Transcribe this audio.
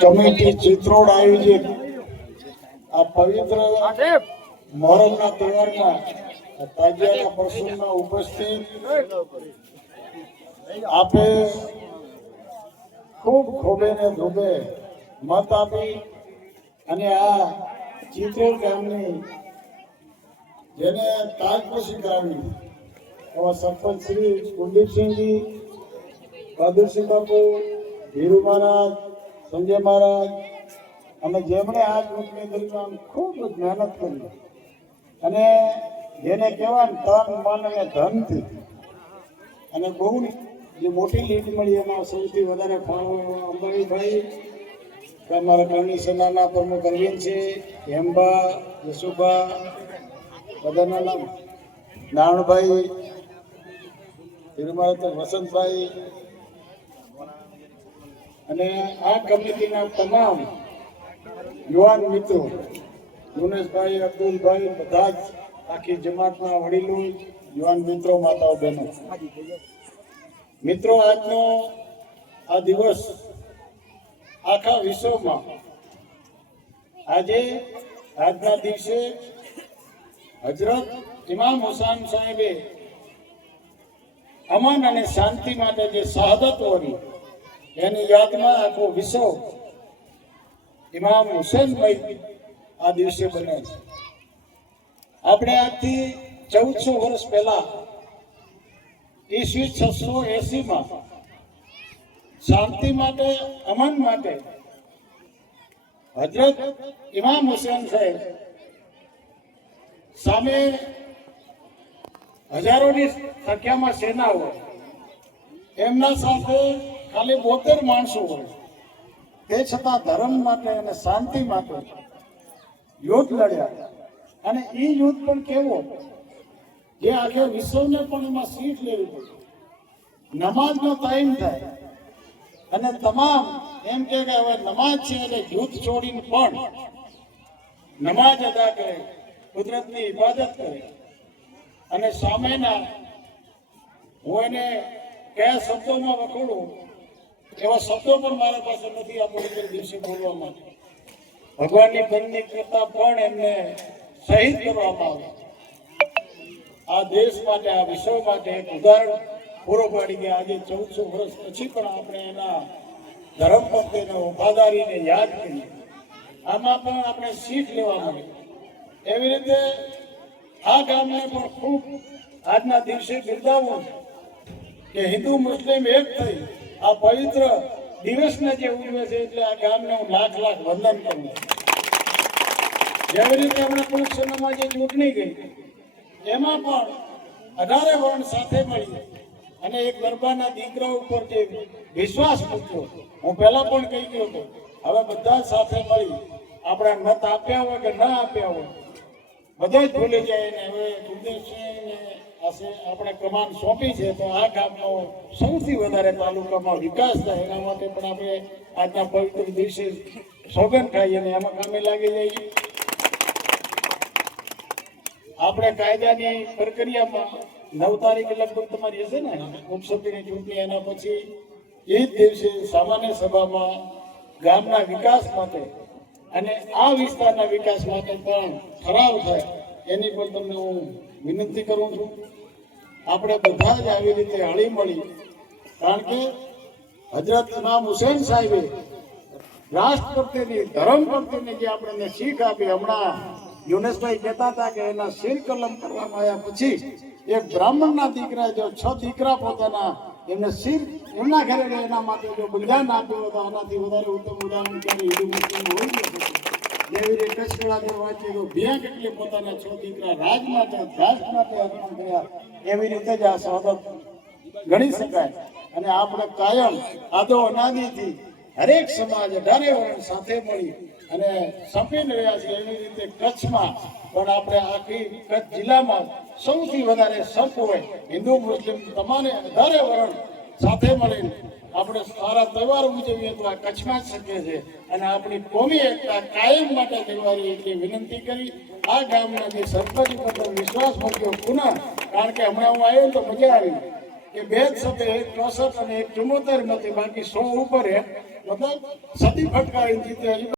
Committee Chitrod આયોજિત આ પવિત્ર મોહરમના તહેવારમાં તાજિયાના પ્રસંગમાં ઉપસ્થિત આપે ખૂબ ખોબે ને ધોબે મત આપી અને આ ચિત્રોડ ગામની જેને તાજપોશી કરાવી એવા સરપંચ શ્રી કુલદીપસિંહજી, બહાદુરસિંહ બાપુ, ધીરુ મહારાજ, સંજય મહારાજ અને જેમણે આ ચૂંટણી દરમિયાન ખૂબ મહેનત કરી અને જેને કહેવાય તન મન અને ધનથી અને બહુ જે મોટી લીડ મળી એમાં સૌથી વધારે ફાળો અંબાવીભાઈ, અમારા કરણી સેનાના પ્રમુખ અરવિંદ છે, હેમબા, યશુભા, બધાના નામ નારણભાઈ, ધીરુ મહારાજ, વસંતભાઈ અને આ કમિટીના તમામ યુવાન મિત્રો યુનેશભાઈ, અબ્દુલભાઈ, બધા જ આખી જમાતના વડીલો, યુવાન મિત્રો, માતાઓ, બહેનો, મિત્રો, આજનો આ દિવસ આખા વિશ્વમાં આજના દિવસે હજરત ઇમામ હુસૈન સાહેબે અમન અને શાંતિ માટે જે શહાદત વળી એની યાદમાં આખો વિશ્વ ઇમામ હુસૈનભાઈ આ દિવસે બને છે. આપણે આજથી 1400 વર્ષ પહેલા ઈસવી 680માં શાંતિ માટે, અમન માટે હજરત ઇમામ હુસૈન સાહેબ સામે હજારોની સંખ્યામાં સેના હોય, એમના સાથે ખાલી 72 માણસો હોય, તે છતાં ધર્મ માટે અને શાંતિ માટે યુદ્ધ લડ્યા. અને એ યુદ્ધ પણ કેવો જે આખે વિશ્વને પણ એમાં સીટ લેવી પડી. નમાજનો ટાઈમ થાય અને તમામ એમ કે હવે નમાજ છે એટલે યુદ્ધ છોડીને પણ નમાજ અદા કરે, કુદરતની ઇબાદત કરે અને સામેના હું એને કયા શબ્દોમાં વખોડું એવા શબ્દો પણ મારા પાસે નથી આ પવિત્ર દિવસે બોલવા માટે. ભગવાનની બંદગી કરતા પણ એમને શહીદ કરવામાં આવે. આ દેશ માટે, આ વિશ્વ માટે એક ઉદાહરણ પૂરો પાડી ગયા. આજે 1400 વર્ષ પછી પણ આપણે એના ધર્મ પ્રત્યેને વફાદારીને યાદ કરીએ. આમાં પણ આપણે શીખ લેવા મળે. એવી રીતે આ ગામને પણ ખૂબ આજના દિવસે બિરદાવવું કે હિન્દુ મુસ્લિમ એક થઈ આ પવિત્ર દિવસને જે ઉજવે છે એટલે આ ગામને હું લાખ લાખ વંદન કરું. જેવી રીતે હમણાં ટૂંક સમયમાં જે ચૂંટણી ગઈ એમાં પણ 18 વર્ણ સાથે મળી અને એક ગરબાના દીકરા ઉપર જે વિશ્વાસ મૂક્યો, હું પહેલા પણ કહી ગયો હતો, હવે બધા સાથે મળી આપણા મત આપ્યા હોય કે ના આપ્યા હોય બધા જ ભૂલી જાય. ને હવે કુલદીપસિંહને આપણે કમાન સોંપી છે તો આ ગામનો સૌથી વધારે તાલુકામાં વિકાસ થાય એના માટે પણ આપણે આજના પવિત્ર દિવસે સોગંદ ખાઈએ અને એમાં કામે લાગી જઈએ. આપણે કાયદાની પ્રક્રિયામાં 9 તારીખે લગભગ તમારી હશે ને ઉપસમિતિની ચૂંટણી, એના પછી એ જ દિવસે સામાન્ય સભામાં ગામના વિકાસ માટે અને આ વિસ્તારના વિકાસ માટે પણ ઠરાવ થાય એની પણ તમને હું વિનંતી કરું છું. આપણે બધા જ આવી રીતે હળી મળી, કારણ કે હજરત ઇમામ હુસૈન સાહેબે રાષ્ટ્ર પ્રત્યેની, ધર્મ પ્રત્યેની જે આપણને શીખ આપી. હમણાં યુનેશભાઈ કહેતા હતા કે એના શિર કલમ કરવામાં આવ્યા પછી એક બ્રાહ્મણના દીકરા જો 6 દીકરા પોતાના એમને શિર એમના ઘરે એના માટે જો બલિદાન આપ્યું હતું, આનાથી વધારે ઉત્તમ ઉદાહરણ ક્યારે હિન્દુ મુસ્લિમ હોઈ નથી. જેવી રીતે કચ્છવાળા વાંચી તો બે કેટલી પોતાના 6 દીકરા રાજ માટે, રાષ્ટ્ર માટે અર્પણ કર્યા. એવી રીતે જ આ શહાદત ગણી શકાય. અને આપણે કાયમ આદો અનાદિથી હરેક સમાજ 18 વર્ણ સાથે મળી અને સંપીને રહ્યા છે. એવી રીતે કચ્છમાં પણ આપણે આખી કચ્છ જિલ્લામાં સૌથી વધારે સંપ હોય હિન્દુ મુસ્લિમ તમારે 18 વર્ણ સાથે મળીને આપણે સારા તહેવાર ઉજવીએ તો આ કચ્છમાં જ શક્ય છે. અને આપણી કોમી એકતા કાયમ માટે તહેવારી એટલી વિનંતી કરી આ ગામના જે સરપંચ ઉપર વિશ્વાસ મૂક્યો પુનઃ, કારણ કે હમણાં હું આવ્યો તો મજા આવી કે 2 જ સભ્ય, 1 64 અને 1 74 નથી, બાકી 100 ઉપર મતલબ સદી ફટકારી જીત્યા.